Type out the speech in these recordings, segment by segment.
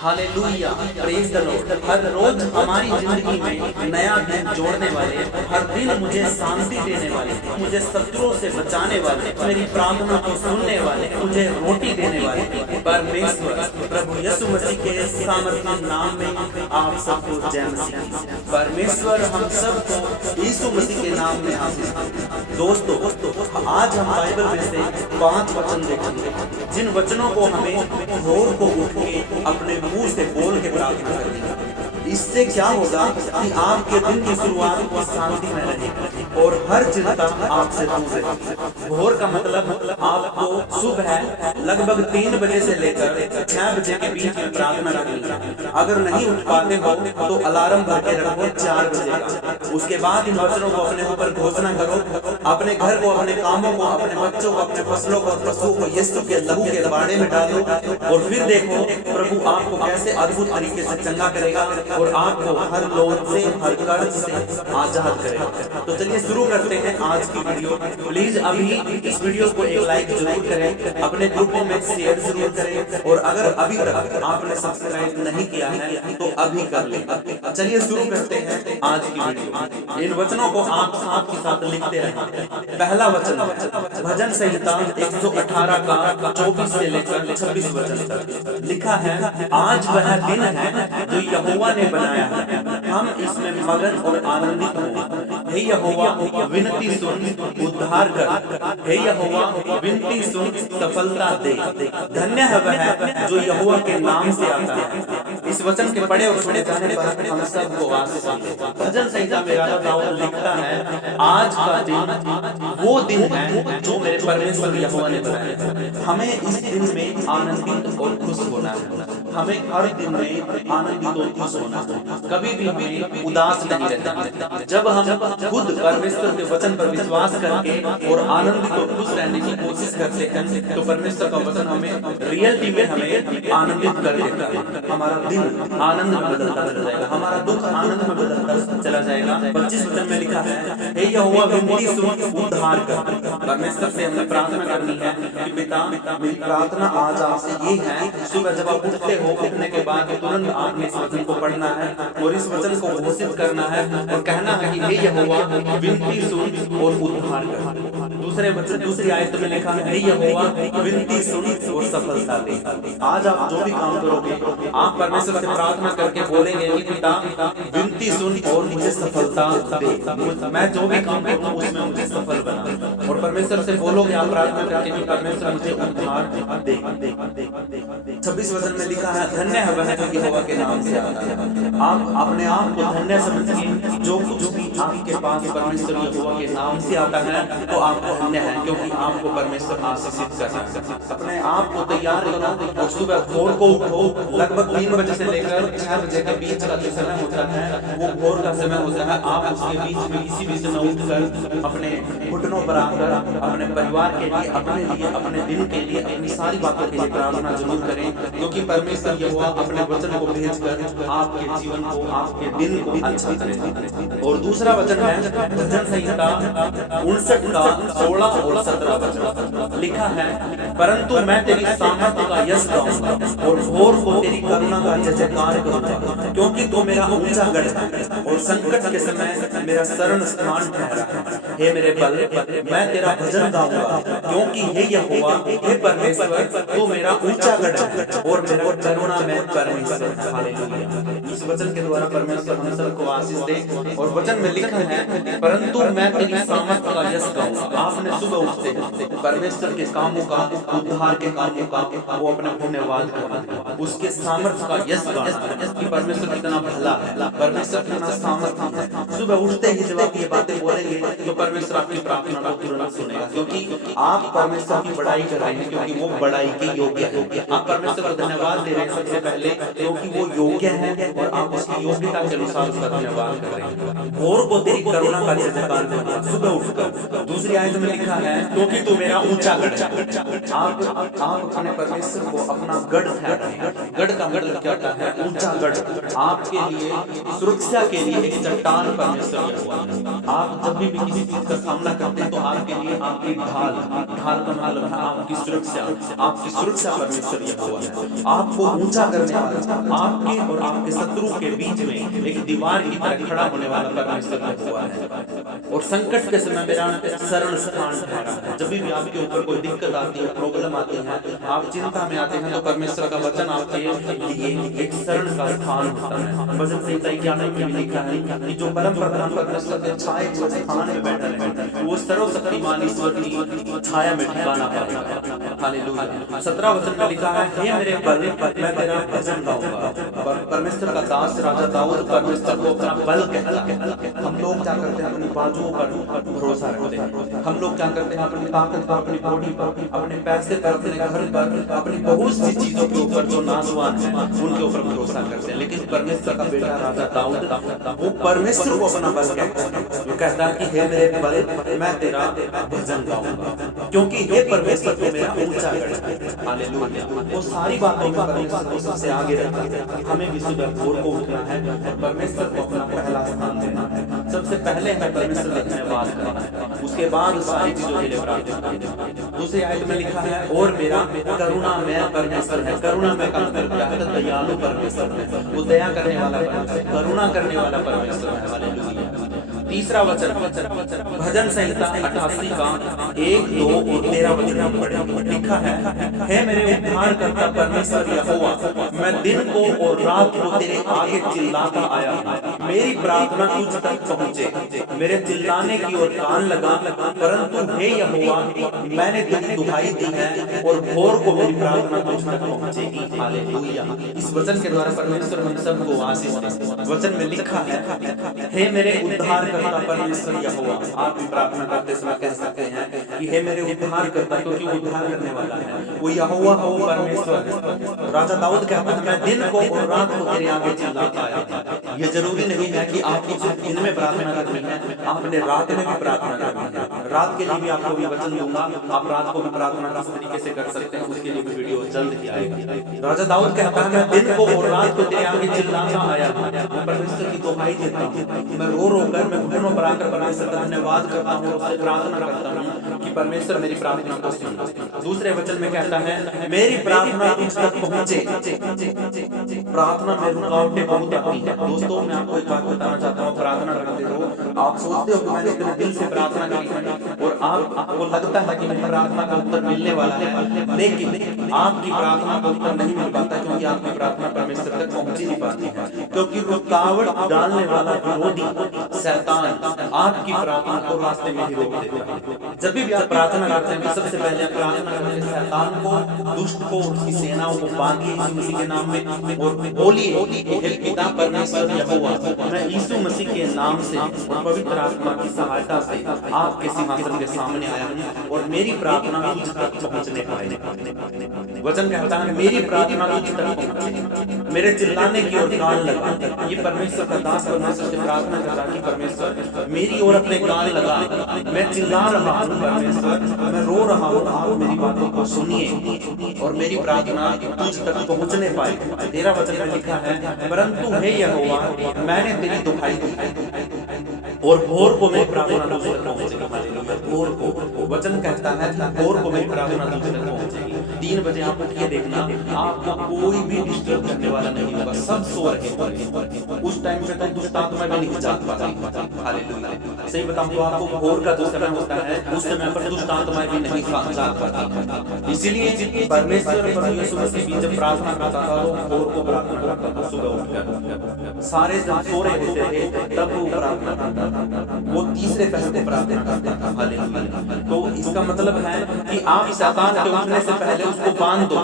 Hallelujah, praise the lord. हर रोज हमारी जिंदगी में नया दिन जोड़ने वाले, हर दिन मुझे शांति देने वाले, मुझे शत्रुओं से बचाने वाले, मेरी प्रार्थना को सुनने वाले, मुझे रोटी देने वाले परमेश्वर प्रभु यीशु मसीह के सामर्थ्य नाम में आप सबको जय मसीह। परमेश्वर हम सबको यीशु मसीह के नाम में आशीष दे। दोस्तों, आज हम बाइबल में से 5 वचन देखेंगे, जिन वचनों को हमें भोर को उठ के अपने मुंह से बोल के प्रार्थना करनी है। इससे क्या होगा कि आपके दिन की शुरुआत शांति में रहेगी और हर चिंता आपसे दूर रहेगी। भोर का मतलब आपको सुबह लगभग 3 बजे से लेकर 6 बजे के बीच में प्रार्थना करनी है। अगर नहीं उठ पाते हो तो अलार्म भर के रखो 4 बजे का। उसके बाद इन वचनों को अपने ऊपर घोषणा करो, अपने घर को, अपने कामों को, अपने बच्चों को, अपने फसलों को, पशुओं को यीशु के लहू के बाड़े में डालो और फिर देखो प्रभु आपको कैसे अद्भुत तरीके से चंगा करेगा और आपको हर लोन से, हर कर्ज से आजाद करेगा। तो चलिए शुरू करते हैं आज की वीडियो। प्लीज अभी इस वीडियो को एक लाइक जरूर करें, अपने ग्रुपों में शेयर जरूर करें और अगर अभी तक आपने सब्सक्राइब नहीं किया है तो अभी कर लें। चलिए शुरू करते हैं आज की वीडियो। इन वचनों को आप साथ के साथ लिखते रहें। पहला वचन भजन संहिता 118 का 24 से लेकर 26 वचन तक लिखा है, आज वह दिन है जो यहोवा ने बनाया है, हम इसमें मगन और आनंदित हों। हे यहोवा विनती सुन, उद्धार कर। हे यहोवा विनती सुन, सफलता दे। धन्य है वह जो यहोवा के नाम से आता है। इस वचन के पढ़े और सुने जाने पर हम सबको आशीष मिले। भजन संहिता में राजा दाऊद लिखता है, आज का दिन वो दिन है जो मेरे परमेश्वर यहोवा ने बनाया। हमें इस दिन में आनंदित और खुश होना है। हमें हर दिन में आनंदित और खुश होना है। कभी भी हमें उदास नहीं रहना। जब हम खुद परमेश्वर के वचन पर विश्वास करके और आनंदित और खुश रहने की कोशिश करते हैं तो परमेश्वर का वचन हमें रियलिटी में हमें आनंदित कर देता है। हमारा दिन आनंद में बदलता चला जाएगा, हमारा दुख आनंद में बदलता चला जाएगा। 25 वचन में लिखा है, हे यहोवा विनती सुन, उद्धार कर। परमेश्वर से हमें प्रार्थना करनी है कि पिता मेरी प्रार्थना आज आपसे ये है, सुबह जब आप उठते हो, उठने के बाद तुरंत आपने इस वचन को पढ़ना है और इस वचन को घोषित करना है और कहना है कि हे यहोवा विनती सुन और उद्धार कर। दूसरी आयत में लिखा है, हे यहोवा विनती सुन और सफलता दे। आज आप जो भी काम करोगे, आप परमेश्वर से प्रार्थना करके बोलेंगे कि पिता विनती सुन और मुझे सफलता दे। मैं जो भी काम करूं उसमें मुझे सफल बना। और परमेश्वर से बोलोगे आप प्रार्थना करके कि परमेश्वर मुझे उद्धार दे। 26 वचन में लिखा है, धन्य है वह जो यहोवा के नाम से आता है। आप अपने आप को धन्य समझिए। जो कुछ भी आपके पास परमेश्वर यहोवा के नाम से आता है तो आपको धन्य है, क्योंकि आपको परमेश्वर आशीषित कर रहा है। अपने आप को तैयार करो और सुबह भोर को उठो। लगभग 3 बजे से लेकर 6 बजे के बीच का जो समय होता है वो भोर का समय होता है। आप उसके बीच में किसी भी समय उठकर अपने घुटनों पर आकर अपने परिवार के लिए, अपने लिए, अपने दिन के लिए, अपनी सारी बातों के लिए प्रार्थना जरूर करें, क्योंकि परमेश्वर यहोवा अपने वचन को भेजकर आपके जीवन को, आपके दिन को अच्छा करेगा। और दूसरा वचन है भजन संहिता 59 का 16 और 17 वचन लिखा है, परंतु मैं तेरी सामर्थ्य का यश गाऊंगा और भोर को तेरी करुणा का जय जयकार करूंगा, क्योंकि तू मेरा ऊंचा गढ़ है और संकट के समय मेरा शरण स्थान ठहरा है। हे मेरे बल, मैं तेरा भजन गाऊंगा, क्योंकि हे यहोवा, हे परमेश्वर, तू मेरा ऊंचा गढ़ है और मेरा करुणा में परमेश्वर है। हालेलुया। इस वचन के द्वारा परमेश्वर हम सबको आशीष दे। और वचन में लिखा है, परंतु मैं तेरी सामर्थ्य का यश गाऊंगा। आपने सुबह उठते परमेश्वर के कामों का, उद्धार के कामों का वो अपना धन्यवाद करना, उसके सामर्थ्य का यश गाना कि परमेश्वर कितना भला है, परमेश्वर कितना सामर्थ्य है। सुबह उठते ही जब आप ये बातें बोलेंगे तो परमेश्वर आपकी प्रार्थना को तुरंत सुनेगा, क्योंकि आप परमेश्वर की बड़ाई कर रहे हैं, क्योंकि वो बड़ाई के योग्य है। आप परमेश्वर को धन्यवाद दे रहे हैं सबसे पहले, क्योंकि वो योग्य है और आप उसकी योग्यता के अनुसार उसका धन्यवाद कर रहे हैं। भोर को तेरी करुणा का जय जयकार करना, सुबह उठकर। दूसरी आयत में लिखा है क्योंकि तू मेरा ऊंचा गढ़ है। आप अपने परमेश्वर को अपना गढ़ ठहराएं। गढ़ का मतलब क्या होता है? ऊंचा गढ़। आपके लिए सुरक्षा के लिए एक चट्टान परमेश्वर यहोवा है। आप जब भी किसी चीज का सामना करते हैं तो आपके लिए आपकी ढाल का मतलब है आपकी सुरक्षा परमेश्वर यहोवा है। आपको ऊंचा करने वाला, आपके और आपके शत्रु के बीच में एक दीवार की तरह खड़ा होने वाला परमेश्वर यहोवा है। और संकट के समय मेरा सरल स्थान ठहरा है। जब भी आपके ऊपर कोई दिक्कत आती है, प्रॉब्लम आती है, आप चिंता में आते हैं, तो परमेश्वर का वचन आपके लिए एक शरण का स्थान होता है। भजन संहिता 91 में लिखा है कि जो परम प्रधान परमेश्वर के छाए हुए स्थान में बैठा है वो सर्वशक्तिमान ईश्वर की छाया में ठिकाना पाएगा। हालेलुया। 17 वचन में लिखा है, हे मेरे बल मैं तेरा भजन गाऊंगा। परमेश्वर का दास राजा दाऊद परमेश्वर को अपना बल कहता है। हम लोग क्या करते हैं? अपनी बाजुओं पर भरोसा रखते हैं। हम लोग क्या करते हैं? अपनी ताकत पर, अपनी बॉडी पर, अपने पैसे पर, अपने घर पर, अपनी बहुत सी चीजों के ऊपर जो नासवान है उनके ऊपर भरोसा करते हैं। लेकिन परमेश्वर का बेटा राजा दाऊद वो परमेश्वर को अपना बल कहता है। वो कहता है कि हे मेरे बल मैं तेरा भजन गाऊंगा, क्योंकि हे परमेश्वर तो मेरा ऊंचा गढ़ है। हालेलुया। वो सारी बातों में परमेश्वर को सबसे आगे रखा है। हमें भी सुबह भोर को उठना है और परमेश्वर को अपना पहला स्थान देना है। सबसे पहले हमें परमेश्वर का धन्यवाद करना है, उसके बाद सारी चीजों के लिए प्रार्थना करना है। दूसरी आयत में लिखा है, और मेरा करुणामय परमेश्वर है। करुणामय का मतलब क्या है? दयालु परमेश्वर है। वो दया करने वाला परमेश्वर, करुणा करने वाला परमेश्वर है। हालेलुया। तीसरा वचन भजन संहिता 88 का 1, 2 और 13 वचन हम पढ़ेंगे। लिखा है, हे मेरे उद्धार करता परमेश्वर यहोवा, मैं दिन को और रात को तेरे आगे चिल्लाता आया हूं। मेरी प्रार्थना तुझ तक पहुंचे। मेरे चिल्लाने की ओर कान लगा, परंतु हे यहोवा मैंने तेरी दुहाई दी है और भोर को मेरी प्रार्थना तुझ तक पहुंचेगी। हालेलुया। इस वचन के द्वारा परमेश्वर हम सबको आशीष दे। वचन में लिखा है, हे मेरे उद्धार करता परमेश्वर यहोवा। आप भी प्रार्थना करते समय कह सकते हैं कि हे मेरे उद्धार करता, क्योंकि वो उद्धार करने वाला है। वो यहोवा हो, परमेश्वर है। राजा दाऊद कहता है, मैं दिन को और रात को तेरे आगे चिल्लाता आया था। ये जरूरी नहीं है कि आपको सिर्फ दिन में प्रार्थना करनी है, आपने रात में भी प्रार्थना करनी है। रात के लिए भी आपको भी वचन दूंगा, आप रात को भी प्रार्थना किस तरीके से कर सकते हैं उसके लिए भी वीडियो जल्द ही आएगी। राजा दाऊद कहता है, मैं दिन को और रात को तेरे आगे चिल्लाता आया हूं। मैं परमेश्वर की दुहाई देता हूं, मैं रो रो कर, मैं घुटनों पर आकर परमेश्वर का धन्यवाद करता हूं, उससे प्रार्थना करता हूं कि परमेश्वर मेरी प्रार्थना को सुन। दूसरे वचन में कहता है, मेरी प्रार्थना तुझ तक पहुंचे। प्रार्थना में रुकावटें बहुत आती है। दोस्तों मैं आपको एक बात बताना चाहता हूँ, प्रार्थना करते हो, आप सोचते हो कि मैंने इतने दिल से प्रार्थना की है और आपको लगता है कि मेरी प्रार्थना का उत्तर मिलने वाला है, लेकिन आपकी प्रार्थना का उत्तर नहीं मिल पाता, क्योंकि आपकी प्रार्थना परमेश्वर तक पहुंच ही नहीं पाती है। क्योंकि रुकावट डालने वाला विरोधी शैतान आपकी प्रार्थना को रास्ते में ही रोक देता है। जब भी आप प्रार्थना करते हैं तो सबसे पहले आप प्रार्थना करें, शैतान को, दुष्ट को, उसकी सेनाओं को बांधिए यीशु मसीह के नाम में और बोलिए, हे पिता परमेश्वर यहोवा, मैं यीशु मसीह के नाम से और पवित्र आत्मा की सहायता से आपके सिंहासन के सामने आया हूं और मेरी प्रार्थना तुझ तक पहुंचने पाए। वचन कहता है, मेरी प्रार्थना तुझ तक पहुंचे, मेरे चिल्लाने की ओर कान लगा। ये परमेश्वर का दास परमेश्वर से प्रार्थना करता कि परमेश्वर मेरी ओर अपने कान लगा, मैं चिल्ला रहा हूं परमेश्वर, मैं रो रहा हूं, आप मेरी बातों को सुनिए और मेरी प्रार्थना तुझ तक पहुंचने पाए। 13 वचन में लिखा है, परंतु हे यहोवा मैंने तेरी दुहाई दी और भोर को मेरी प्रार्थना तुझ तक पहुंचेगी। हालेलुया। भोर को वचन कहता है कि भोर को मेरी प्रार्थना तुझ तक पहुंचेगी। 3 बजे आप उठिए, देखना आपको कोई भी डिस्टर्ब करने वाला नहीं होगा, सब सो रहे। उस टाइम पे तो दुष्ट आत्मा भी नहीं जाग पाती। हालेलुया। सही बताऊं तो आपको भोर का जो समय होता है उस समय पर दुष्ट आत्माएं भी नहीं जाग पाती। इसीलिए परमेश्वर प्रभु यीशु मसीह भी जब प्रार्थना करता था तो भोर को प्रार्थना करता था। सुबह उठकर सारे जब सो रहे होते थे तब वो प्रार्थना करता था, वो तीसरे पहर को प्रार्थना करता था। हालेलुया। तो इसका मतलब है कि आप शैतान के उठने से पहले उसको बांध दो।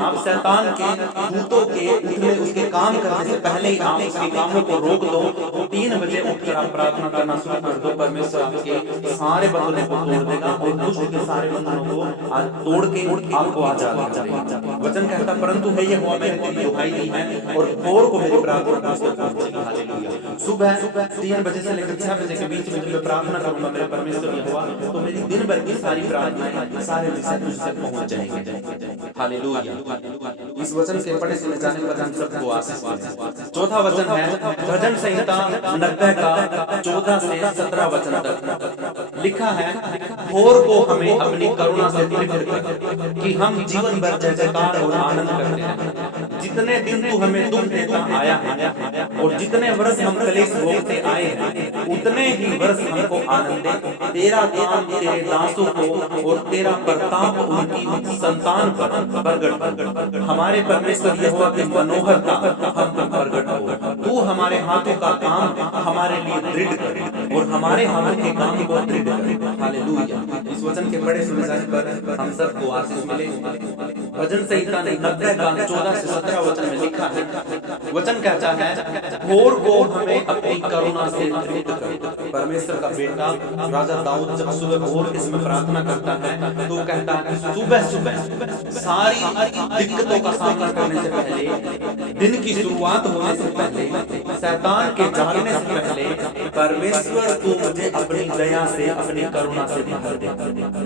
आप शैतान के दूतों के उठने, उसके काम करने से पहले ही आप उसके कामों को रोक दो। 3 बजे उठकर आप प्रार्थना करना शुरू कर दो, परमेश्वर आपके सारे बंधनों को तोड़ देगा और दुष्ट के सारे बंधनों को तोड़ के आपको आजाद करेगा। वचन कहता, परंतु हे यहोवा मैंने तेरी दुहाई दी है और भोर को मेरी प्रार्थना तुझ तक पहुंचेगी। हालेलुया। सुबह 3 बजे से लेकर 6 बजे के बीच में जब मैं प्रार्थना करूंगा मेरे परमेश्वर यहोवा, तो मेरी दिन भर की सारी प्रार्थनाएं सारे विषय तुझ तक पहुंच जाएंगे। हालेलुया। इस वचन के पढ़े सुने जाने पर हम सबको आशीष मिले। चौथा वचन है भजन संहिता 90 का 14 से 17 वचन तक लिखा है, भोर को हमें अपनी करुणा से तृप्त कर कि हम जीवन भर जय जयकार और आनंद करते हैं। जितने दिन तू हमें दुख देता आया है और जितने वर्ष हम कलेश भोगते आए हैं, उतने ही वर्ष हमको आनंद दे। तेरा काम तेरे दासों को और तेरा प्रताप उनकी संतान पर प्रगट। हमारे परमेश्वर यहोवा की मनोहरता हम पर प्रगट हो। तू हमारे हाथों का काम हमारे लिए दृढ़ कर और हमारे हाथों के काम को दृढ़ कर। हालेलुया। इस वचन के बड़े सुने जाने पर हम सबको आशीष मिले। भजन संहिता 90 का 14 से 17 वचन में लिखा है, वचन कहता है, भोर को हमें अपनी करुणा से तृप्त कर। परमेश्वर का बेटा राजा दाऊद जब सुबह भोर के समय प्रार्थना करता है तो कहता है सुबह सुबह सारी दिक्कतों का सामना करने से पहले, दिन की शुरुआत होने से पहले, शैतान के जागने से पहले, परमेश्वर तू मुझे अपनी दया से अपनी करुणा से भर दे।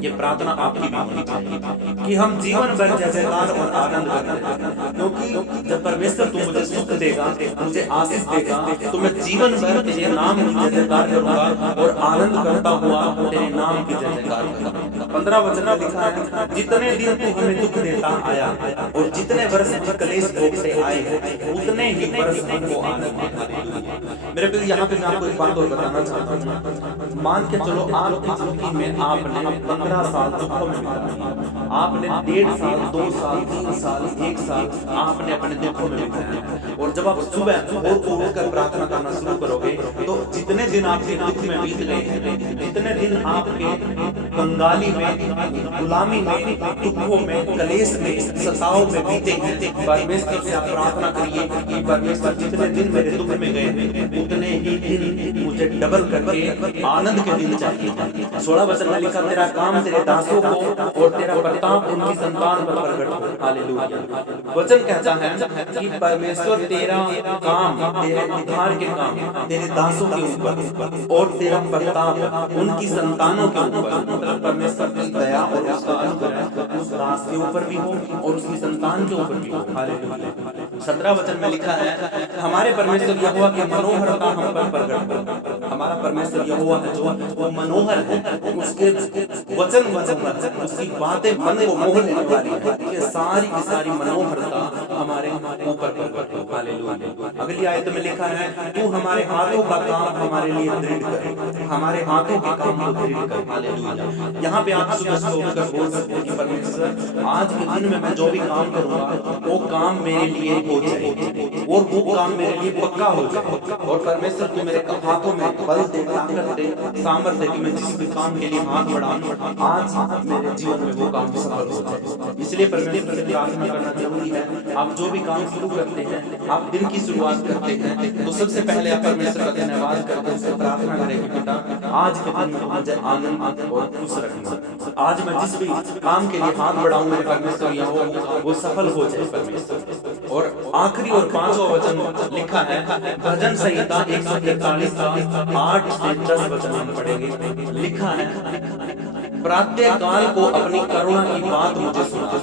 ये प्रार्थना आपकी भी होनी चाहिए कि हम जीवन भर जय जयकार और आनंद करते हैं, क्योंकि जब परमेश्वर तू मुझे सुख देगा, मुझे आशीष देगा, तो मैं जीवन भर तेरे नाम की जय जयकार करूंगा और आनंद करता हुआ तेरे नाम की जय जयकार करूंगा। 15 वचन में लिखा है, जितने दिन तू हमें दुख देता आया और जितने वर्ष हम कलेश भोगते आए हैं, उतने ही वर्ष हमको आनंद दे। मेरे प्रिय, यहाँ पे मैं आपको एक बात और बताना चाहता हूँ। मान के चलो आपकी जिंदगी में आपने 15 साल दुखों में बिताया, आपने 1.5 साल 2 साल 3 साल 1 साल आपने अपने दुखों में बिताया, और जब आप सुबह भोर को उठकर प्रार्थना करना शुरू करोगे तो जितने दिन आपके दुख में बीत गए, जितने दिन आपके कंगाली में, गुलामी में, दुखों में, कलेश में, सताव में बीते हैं, परमेश्वर से आप प्रार्थना करिए कि परमेश्वर जितने दिन मेरे दुख में गए उतने ही दिन मुझे डबल करके आनंद के दिन चाहिए। 16 वचन में लिखा, तेरा काम तेरे दासों को और तेरा प्रताप उनकी संतान पर प्रकट हो। हालेलुया। वचन कहता है कि परमेश्वर तेरा काम, तेरे उद्धार के काम तेरे दासों के ऊपर और तेरा प्रताप उनकी संतानों के ऊपर, मतलब परमेश्वर की दया और उसका अनुग्रह उस दास के ऊपर भी हो और उसकी संतान के ऊपर भी हो। हालेलुया। 17 वचन में लिखा है, हमारे परमेश्वर यहोवा की मनोहरता हम पर प्रकट हो। हमारा परमेश्वर यहोवा है जो वो मनोहर है, उसके वचन उसकी बातें मन को मोह लेने वाली है, ये सारी की सारी मनोहरता हमारे ऊपर प्रकट हो। हालेलुया। अगली आयत में लिखा है, तू हमारे हाथों का काम हमारे लिए दृढ़ कर, हमारे हाथों के काम को दृढ़ कर। हालेलुया। यहाँ पे आप सुबह उठकर बोल सकते हैं कि परमेश्वर आज के दिन में मैं जो भी काम करूंगा वो काम मेरे लिए हो जाए और वो काम मेरे लिए पक्का हो जाए, और परमेश्वर तू मेरे हाथों में बल दे, ताकत दे, सामर्थ्य दे कि मैं जिस भी काम के लिए हाथ बढ़ाऊं आज मेरे जीवन में वो काम सफल हो जाए। इसलिए परमेश्वर से प्रार्थना करना जरूरी है। आप जो भी काम शुरू करते हैं, आप दिन की शुरुआत करते हैं, तो सबसे पहले आप परमेश्वर का धन्यवाद करते हैं, उससे प्रार्थना करें कि बेटा आज के दिन में मुझे आनंद और खुश रखना, आज मैं जिस भी काम के लिए हाथ बढ़ाऊं मेरे परमेश्वर यहाँ वो सफल हो जाए परमेश्वर। और आखिरी और 5वां वचन लिखा है, भजन संहिता 143 का 8 से 10 वचन हम पढ़ेंगे। लिखा है, प्रातः काल को अपनी करुणा की बात मुझे सुना,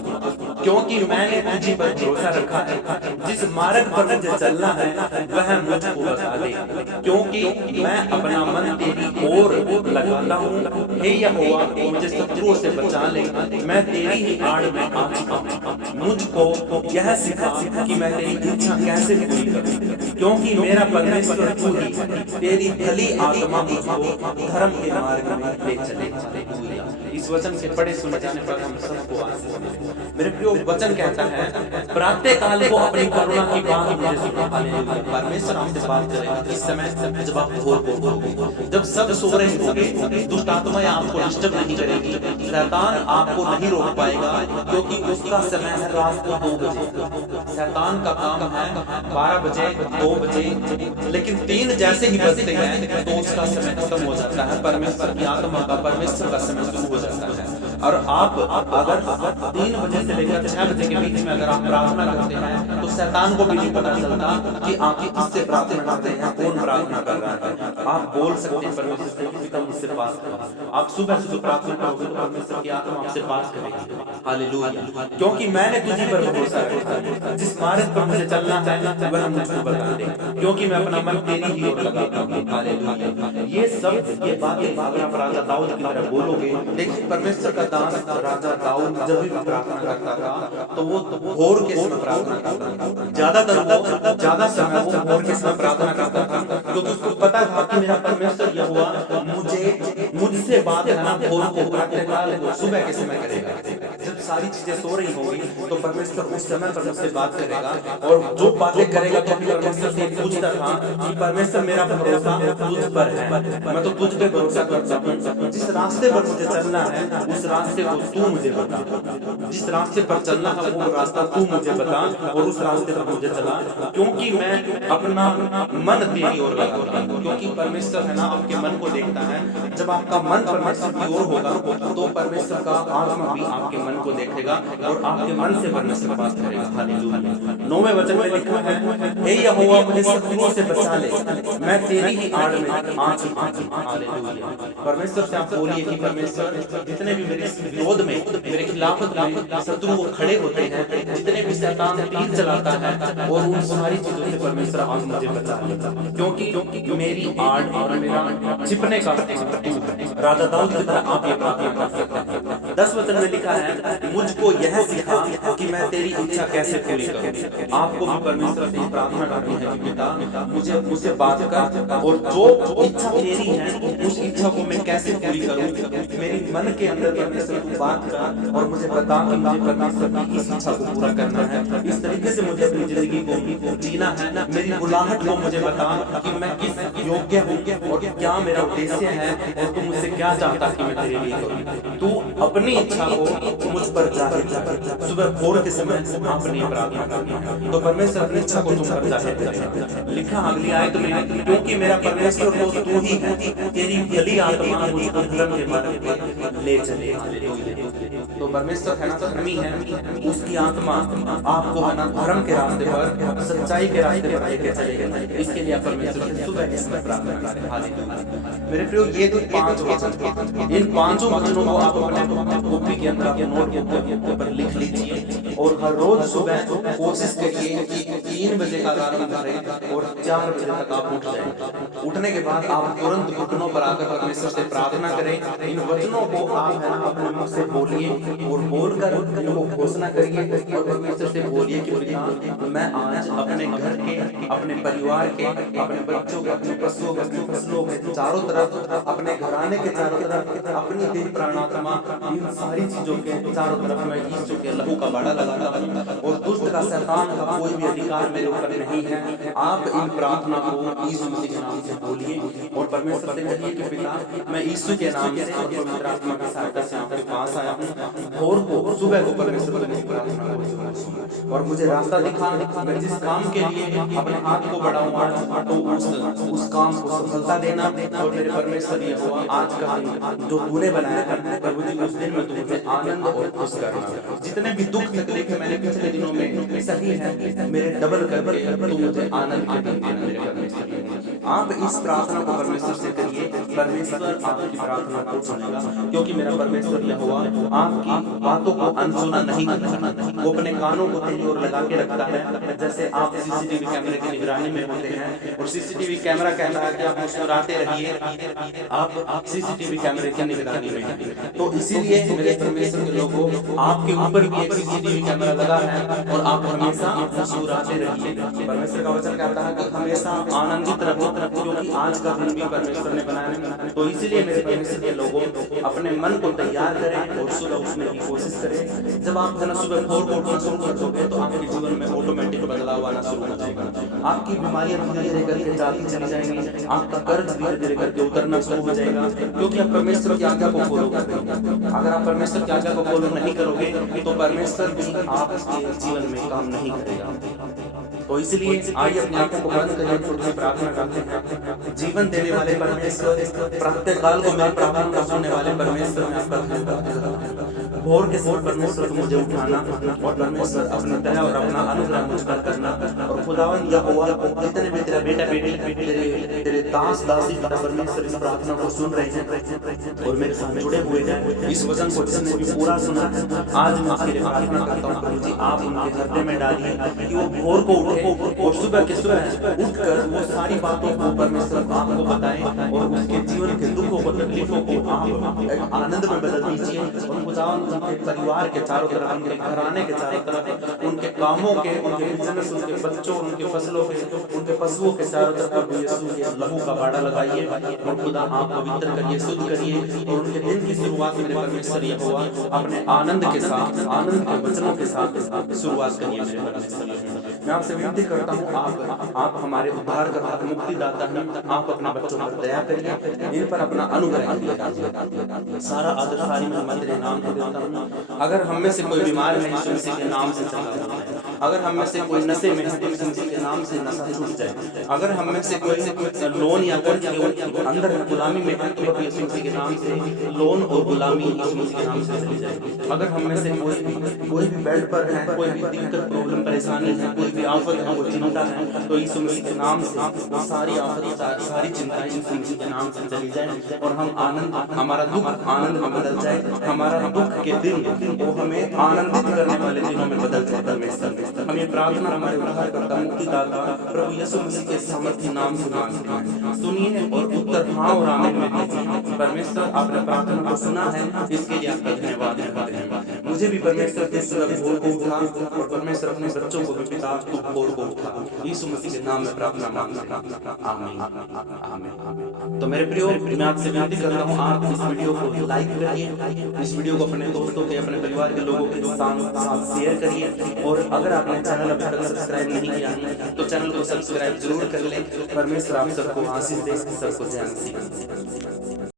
क्योंकि मैंने तुझी पर भरोसा रखा है। जिस मार्ग पर मुझे चलना है वह मुझको बता दे, क्योंकि मैं अपना मन तेरी ओर लगाता हूँ। हे यहोवा, मुझे शत्रुओं से बचा ले, मैं तेरी ही आड़ में आ चुका हूँ। मुझको यह सिखा कि मैं तेरी इच्छा कैसे पूरी करूँ, क्योंकि मेरा परमेश्वर तू ही, तेरी भली आत्मा मुझको धर्म के मार्ग में ले चले। इस वचन से पढ़े सुने जाने पर हम सबको आशीष मिले। मेरे प्रिय, वचन कहता है, प्रातः काल को अपनी करुणा की बात मुझे सुना। हालेलुया। परमेश्वर हमसे बात करेगा इस समय जब आप भोर को उठोगे, जब सब सो रहे होंगे, दुष्ट आत्माएं आपको डिस्टर्ब नहीं करेगी, शैतान आपको नहीं रोक पाएगा, क्योंकि उसका समय है रात को 2 बजे। शैतान का काम है 12 बजे 2 बजे, लेकिन 3 जैसे ही बजते हैं तो उसका समय खत्म हो जाता है, परमेश्वर की आत्मा का, परमेश्वर का समय शुरू हो जाता है। और आप अगर 3 बजे से लेकर 6 बजे के बीच में अगर आप प्रार्थना करते हैं तो शैतान को भी नहीं पता चलता कि आप किससे प्रार्थना करते हैं, कौन प्रार्थना कर रहा है। आप बोल सकते हैं परमेश्वर से कि तुम मुझसे बात करो। आप सुबह सुबह प्रार्थना करोगे तो परमेश्वर की आत्मा आपसे बात करेगी। हालेलुया। क्योंकि मैंने तुझी पर भरोसा रखा है, जिस मार्ग पर मुझे चलना है वह मुझको बता दे, क्योंकि मैं अपना मन तेरी ही ओर लगाता हूँ। हालेलुया। ये सब ये बातें अगर आप राजा दाऊद की तरह बोलोगे, देखिए परमेश्वर का दास राजा दाऊद जब भी प्रार्थना करता था तो वो भोर के समय प्रार्थना करता था। ज्यादा समय वो भोर के समय प्रार्थना करता था, क्योंकि उसको पता था कि मेरा परमेश्वर यहोवा मुझसे बात करना भोर को, प्रातःकाल को, सुबह के समय करेगा। जब सारी चीजें सो रही होंगी तो परमेश्वर उस समय पर मुझसे बात करेगा, और जो बातें करेगा तो परमेश्वर से पूछता था कि परमेश्वर मेरा भरोसा तुझ पर है, मैं तो तुझ पे भरोसा करता हूँ। जिस रास्ते पर मुझे चलना है उस रास्ते को तू मुझे बता, जिस रास्ते पर चलना है वो रास्ता तू मुझे बता, और उस रास्ते पर मुझे चला, क्योंकि मैं अपना मन तेरी ओर लगाता हूँ। क्योंकि परमेश्वर है ना आपके मन को देखता है। जब आपका मन परमेश्वर की ओर होगा तो परमेश्वर का आत्मा भी आपके मन को देखेगा और आपके मन से परमेश्वर बात करेगा। हालेलुया। 9वें वचन में लिखा है, हे यहोवा मुझे शत्रुओं से बचा ले, मैं तेरी ही आड़ में आँच। हालेलुया। परमेश्वर से आप बोलिए कि परमेश्वर जितने भी मेरे विरोध में, मेरे खिलाफ शत्रु वो खड़े होते हैं, जितने भी शैतान तीर चलाता है, और उन सारी चीजों से परमेश्वर आज मुझे बचा ले, क्योंकि मेरी आड़ और मेरा छिपने का तू है। राजा दाऊद की तरह आप ये प्रार्थना कर सकते हैं। 10 वचन में लिखा है, मुझको यह सिखा कि मैं तेरी इच्छा कैसे पूरी करूं। आपको भी परमेश्वर से प्रार्थना करनी है कि पिता मुझसे बात कर, और जो इच्छा तेरी है उस इच्छा को मैं कैसे पूरी करूं। मेरे मन के अंदर परमेश्वर तू बात कर और मुझे बता कि मुझे परमेश्वर की इस इच्छा को पूरा करना है, इस तरीके से मुझे अपनी जिंदगी को जीना है। मेरी बुलाहट को मुझे बता कि मैं किस योग्य हूँ और क्या मेरा उद्देश्य है, और तू मुझसे क्या चाहता कि मैं तेरे लिए करूं। तू अपनी इच्छा को मुझ पर जाहिर कर। सुबह भोर के समय आपने प्रार्थना करनी है तो परमेश्वर अपनी इच्छा को तुम पर जाहिर करेगा। लिखा अगली आयत में, क्योंकि मेरा परमेश्वर तो तू ही है, तेरी भली आत्मा मुझको धर्म के मार्ग पे ले चले। तो परमेश्वर है ना धर्मी है, उसकी आत्मा आपको है ना धर्म के रास्ते पर, सच्चाई के रास्ते पर लेके चलेगा। इसके लिए परमेश्वर से सुबह इसमें प्रार्थना करें। हालेलुया। मेरे प्रियो, ये तो 5 वचन, इन 5 वचनों को आप अपने कॉपी के अंदर, अपने नोटबुक के ऊपर लिख लीजिए, और हर रोज सुबह कोशिश करिए कि 3 बजे का अलार्म करें और 4 बजे तक आप उठ जाएं। उठने के बाद आप तुरंत घुटनों पर आकर परमेश्वर से प्रार्थना करें। इन वचनों को आप है ना अपने मुख से बोलिए, और बोलकर इनको घोषणा करिए, और परमेश्वर से बोलिए कि पिता मैं आज अपने घर के, अपने परिवार के, अपने बच्चों के, अपने पशुओं के, अपनी फसलों के चारों तरफ, अपने घराने के चारों तरफ, अपनी देह प्राणात्मा, इन सारी चीजों के चारों तरफ मैं यीशु के लहू का बाड़ा लगाता हूँ, और दुष्ट का, शैतान का कोई भी अधिकार मेरे ऊपर नहीं है। आप इन प्रार्थना को यीशु मसीह के नाम से बोलिए, और परमेश्वर से कहिए कि पिता मैं यीशु के नाम से और पवित्र आत्मा की सहायता से आपके पास आया हूँ। भोर को, सुबह को परमेश्वर मेरी प्रार्थना को और मुझे रास्ता दिखा। मैं जिस काम के लिए अपने हाथ को बढ़ाऊंगा तो उस काम को सफलता देना, और मेरे परमेश्वर ये हुआ आज का दिन जो तूने बनाया है प्रभु जी, उस दिन में तू मुझे आनंद और खुश करना। जितने भी दुख तकलीफ मैंने पिछले दिनों में सही है, मेरे डबल करके तू मुझे आनंद के दिन देना मेरे परमेश्वर। आप इस प्रार्थना को परमेश्वर से करिए, परमेश्वर आपकी प्रार्थना को सुनेगा, क्योंकि मेरा परमेश्वर यह हुआ आपकी बातों को अनसुना नहीं करता। वो अपने कानों को तेरी ओर लगा के रखता है, जैसे आप सीसीटीवी कैमरे की निगरानी में होते हैं, और सीसीटीवी कैमरा कहता है कि आप मुस्कुराते रहिए, आप सीसीटीवी कैमरे की निगरानी में हैं। तो इसीलिए मेरे परमेश्वर के लोगों, आपके ऊपर भी एक सीसीटीवी कैमरा लगा है, और आप हमेशा मुस्कुराते रहिए। परमेश्वर का वचन कहता है कि हमेशा आनंदित रहो, क्योंकि आज का दिन भी परमेश्वर ने बनाया। तो इसीलिए मेरे परमेश्वर के लोगों अपने मन को तैयार करें और सुबह उठने की कोशिश करें। जब आप जना सुबह भोर को उठना शुरू कर दोगे तो आपके जीवन में ऑटोमेटिक बदलाव आना शुरू हो जाएगा। आपकी बीमारियां धीरे धीरे करके जाती चली जाएंगी, आपका कर्ज धीरे धीरे करके उतरना शुरू हो जाएगा, क्योंकि आप परमेश्वर की आज्ञा को फॉलो कर रहे हैं। अगर आप परमेश्वर की आज्ञा को फॉलो नहीं करोगे तो परमेश्वर भी आपके जीवन में काम नहीं करेगा। तो इसलिए आइए अपनी आंखों को बंद करिए, थोड़ी सी प्रार्थना करते हैं। जीवन देने वाले परमेश्वर, प्रातःकाल को मेरी प्रार्थना को सुनने वाले परमेश्वर, मैं आपका धन्यवाद करता हूं। भोर के समय परमेश्वर को मुझे उठाना और परमेश्वर अपनी दया और अपना अनुग्रह मुझ पर करना। और खुदावंद यहोवा, जितने भी तेरा बेटा बेटी तेरे दास दासी परमेश्वर इस प्रार्थना को सुन रहे हैं और मेरे साथ जुड़े हुए हैं, इस वचन को जिसने भी पूरा सुना है, आज मैं उसके लिए प्रार्थना करता हूँ प्रभु जी, आप उनके हृदय में डालिए कि वो भोर को उठे और सुबह के सुबह उठकर वो सारी बातों को परमेश्वर आपको बताएं और उसके जीवन के दुखों को तकलीफों को आप आनंद में बदल दीजिए। और खुदावंद उनके परिवार के चारों तरफ, उनके घराने के चारों तरफ, उनके कामों के, उनके बिजनेस, उनके बच्चों, उनके फसलों के, उनके पशुओं के चारों तरफ प्रभु यीशु के लहू का बाड़ा लगाइए और खुदा आप पवित्र करिए, शुद्ध करिए और उनके दिन की शुरुआत मेरे परमेश्वर यहोवा अपने आनंद के साथ, आनंद के वचनों के साथ शुरुआत करिए मेरे परमेश्वर। मैं आपसे विनती करता हूँ, आप हमारे उद्धार करता, मुक्तिदाता हैं, आप अपने बच्चों पर दया करिए, इन पर अपना अनुग्रह कीजिए। सारा आदर सारी महिमा तेरे नाम को देता हूँ। अगर हम में से कोई बीमार है, यीशु मसीह के नाम से चला जाए। अगर हम में से कोई नशे में है, यीशु मसीह के नाम से नशा छूट जाए। अगर हम में से कोई लोन या कर्ज के अंदर गुलामी में है, तो प्रभु यीशु मसीह के नाम से लोन और गुलामी यीशु मसीह के नाम से चली जाए। अगर हम में से कोई भी बेड पर है, कोई भी दिक्कत, प्रॉब्लम, परेशानी है, कोई भी आफत है, कोई चिंता है, तो यीशु मसीह के नाम से वो सारी आफत, सारी चिंताएं यीशु मसीह के नाम से चली जाए और हम आनंद, हमारा दुख आनंद में बदल जाए, हमारा दुख के दिन वो हमें आनंदित करने वाले दिनों में बदल जाए। परमेश्वर हम ये प्रार्थना हमारे उद्धारकर्ता मुक्तिदाता प्रभु यीशु मसीह के सामर्थी नाम से मांगते हैं। सुनिए और उत्तर हाँ और आमीन में दीजिए। परमेश्वर आपने प्रार्थना को सुना है, इसके लिए आपका धन्यवाद करते हैं। मुझे भी परमेश्वर के सुबह भोर को उठा और परमेश्वर अपने बच्चों को भी पिता भोर को उठा, यीशु मसीह के नाम में प्रार्थना मांगते हैं। आमीन आमीन। तो मेरे प्रियो, मैं आपसे विनती करता हूँ, आप इस वीडियो को लाइक करिए, इस वीडियो को अपने दोस्तों के, अपने परिवार के लोगों के साथ शेयर करिए और अगर आपने चैनल अभी तक सब्सक्राइब नहीं किया है तो चैनल को सब्सक्राइब जरूर कर लें। परमेश्वर आप सबको आशीष दे, सबको जय मसीह।